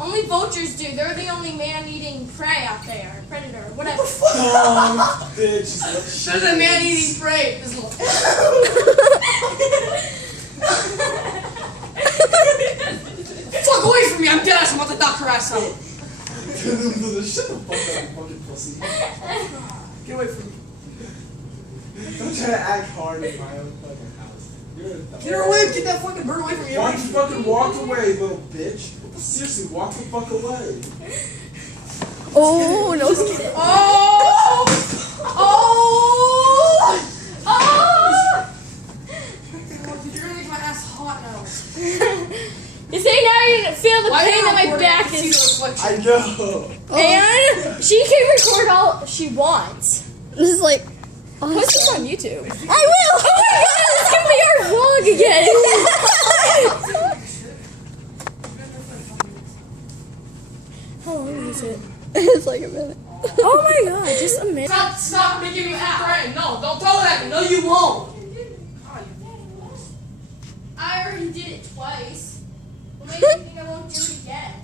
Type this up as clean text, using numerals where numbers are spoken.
Only vultures do. They're the only man-eating prey out there. Predator, whatever. Oh, bitch. There's a man-eating prey. Fuck away from me! I'm dead ass. I'm about to knock her ass out. Shut the fuck up, fucking pussy. Get away from me. Don't try to act hard in my own fucking house. You're a dumb. Get her away! Get that fucking bird away from me! Why don't you fucking walk away, little bitch? Seriously, walk the fuck away. Oh, no skin. Oh! Dude, you're gonna make my ass hot now. You see, now you're gonna feel the pain that my back is. I know. And she can record all she wants. This is like Post this on YouTube. I will. Oh my god, it's gonna be our vlog again. How long is it? It's like a minute. Oh my god, just a minute. Stop making me friend. No, don't tell that. No, you won't. I already did it twice. What makes you think I won't do it again?